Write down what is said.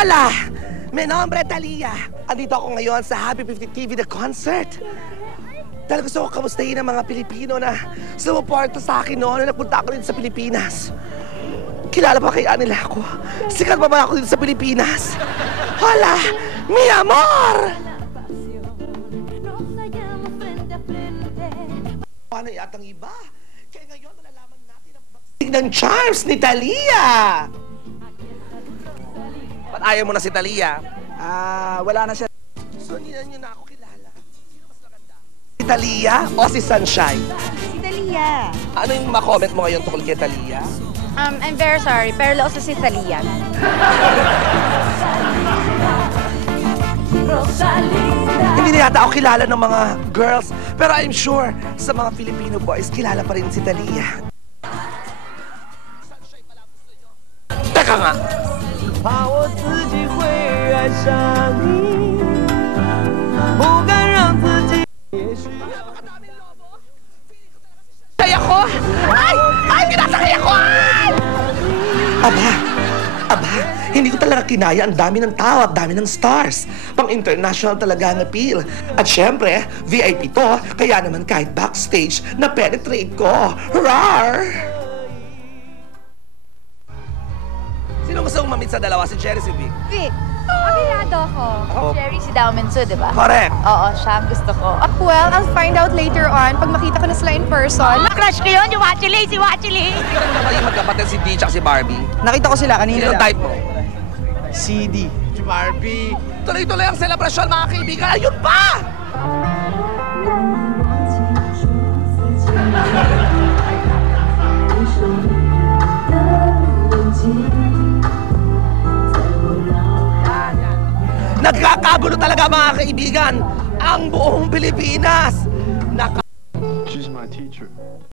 Hola! Mi nombre Talia. Andito ako ngayon sa Happy 50 TV The Concert. Dahil gusto ko kamustahin ang mga Pilipino na sumuporta sa akin noon na nagpunta ako dito sa Pilipinas. Kilala ba kaya nila ako? Sikat pa ba ako dito sa Pilipinas? Hola! Mi amor! Paano yatang iba? Kaya ngayon malalaman natin ang pagsisig ng charms ni Talia! Ba't ayaw mo na si Talia? Wala na siya. So, hindi na niyo na ako kilala. Sino mas maganda? Si Talia o si Sunshine? Si Talia. Ano yung ma-comment mo ngayon tungkol kay Talia? I'm very sorry, pero lost na si Talia. Hindi na yata ako kilala ng mga girls, pero I'm sure sa mga Filipino boys, kilala pa rin si Talia. Teka nga! Kaya ko! Ay! Ay! Pinasakay ako! Ay! Aba, hindi ko talaga kinaya ang dami ng tao at dami ng stars. Pang-international talaga ang appeal. At syempre, VIP to, kaya naman kahit backstage, na-penetrate ko. Rar! Sino gusto mong mamit sa dalawa? Si Jerry, si Vic? Vic, aminado ako. Ako? Jerry, si Daumensu, di ba? Correct! Oo, siya ang gusto ko. Well, I'll find out later on pag makita ko na sila in person. Crush ko yun, yung Watchili, si Watchili! Hindi ka naman ba yung magkapatid si Dee at si Barbie? Nakita ko sila kanina. Sino type mo? CD. Barbie! Tuloy-tuloy ang selebrasyon, mga kaibigan! Ayun pa! Nagkakagulo talaga, mga kaibigan, ang buong Pilipinas. She's my teacher.